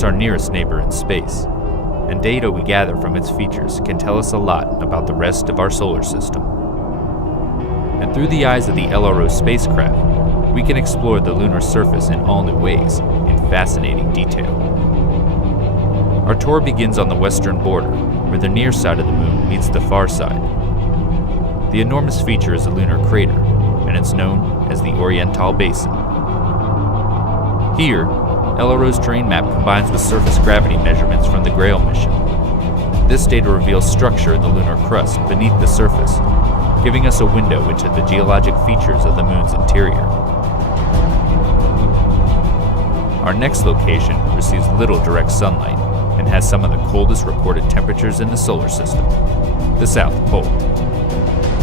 It's our nearest neighbor in space, and data we gather from its features can tell us a lot about the rest of our solar system. And through the eyes of the LRO spacecraft, we can explore the lunar surface in all new ways, in fascinating detail. Our tour begins on the western border, where the near side of the moon meets the far side. The enormous feature is a lunar crater, and it's known as the Oriental Basin. Here, LRO's terrain map combines with surface gravity measurements from the Grail mission. This data reveals structure in the lunar crust beneath the surface, giving us a window into the geologic features of the moon's interior. Our next location receives little direct sunlight and has some of the coldest reported temperatures in the solar system, the South Pole.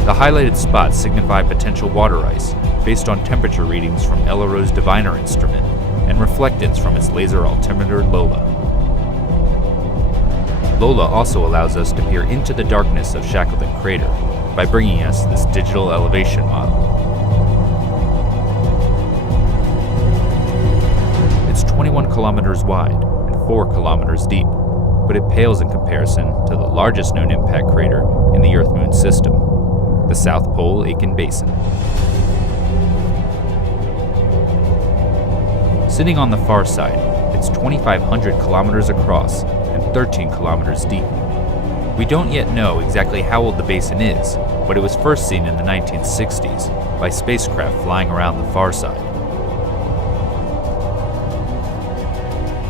The highlighted spots signify potential water ice based on temperature readings from LRO's Diviner instrument and reflectance from its laser altimeter Lola. Lola also allows us to peer into the darkness of Shackleton Crater by bringing us this digital elevation model. It's 21 kilometers wide and 4 kilometers deep, but it pales in comparison to the largest known impact crater in the Earth-Moon system, the South Pole Aitken Basin. Sitting on the far side, it's 2,500 kilometers across and 13 kilometers deep. We don't yet know exactly how old the basin is, but it was first seen in the 1960s by spacecraft flying around the far side.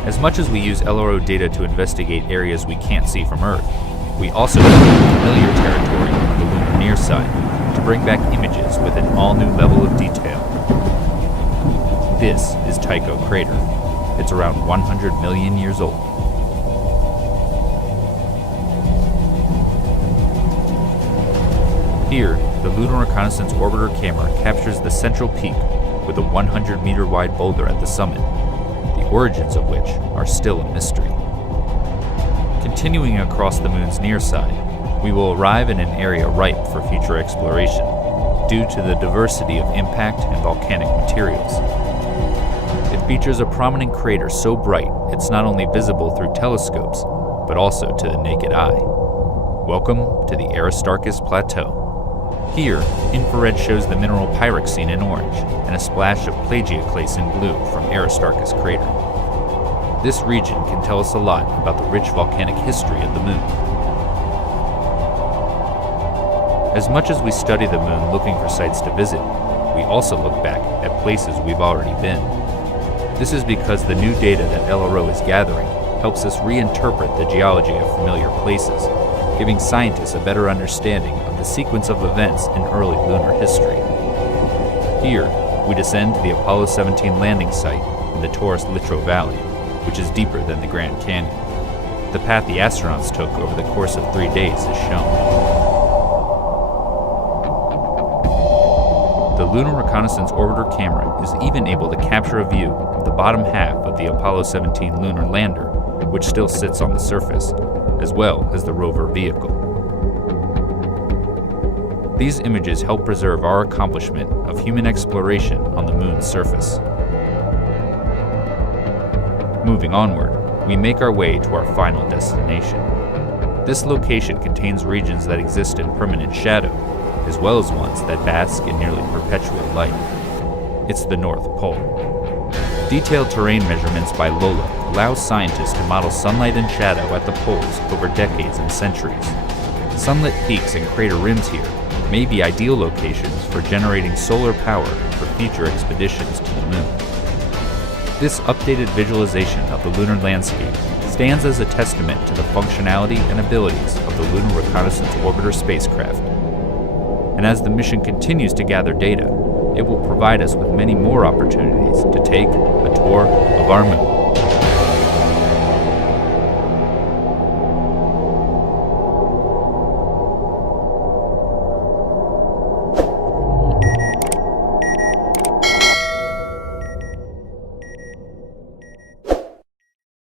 As much as we use LRO data to investigate areas we can't see from Earth, we also use familiar territory on the lunar near side to bring back images with an all-new level of detail. This is Tycho Crater. It's around 100 million years old. Here, the Lunar Reconnaissance Orbiter camera captures the central peak with a 100-meter wide boulder at the summit, the origins of which are still a mystery. Continuing across the moon's near side, we will arrive in an area ripe for future exploration due to the diversity of impact and volcanic materials. It features a prominent crater so bright it's not only visible through telescopes, but also to the naked eye. Welcome to the Aristarchus Plateau. Here, infrared shows the mineral pyroxene in orange and a splash of plagioclase in blue from Aristarchus crater. This region can tell us a lot about the rich volcanic history of the moon. As much as we study the moon looking for sites to visit, we also look back at places we've already been. This is because the new data that LRO is gathering helps us reinterpret the geology of familiar places, giving scientists a better understanding of the sequence of events in early lunar history. Here, we descend to the Apollo 17 landing site in the Taurus Littrow Valley, which is deeper than the Grand Canyon. The path the astronauts took over the course of 3 days is shown. The Lunar Reconnaissance Orbiter camera is even able to capture a view of the bottom half of the Apollo 17 lunar lander, which still sits on the surface, as well as the rover vehicle. These images help preserve our accomplishment of human exploration on the moon's surface. Moving onward, we make our way to our final destination. This location contains regions that exist in permanent shadow, as well as ones that bask in nearly perpetual light. It's the North Pole. Detailed terrain measurements by Lola allow scientists to model sunlight and shadow at the poles over decades and centuries. Sunlit peaks and crater rims here may be ideal locations for generating solar power for future expeditions to the moon. This updated visualization of the lunar landscape stands as a testament to the functionality and abilities of the Lunar Reconnaissance Orbiter spacecraft. And as the mission continues to gather data, it will provide us with many more opportunities to take a tour of our moon.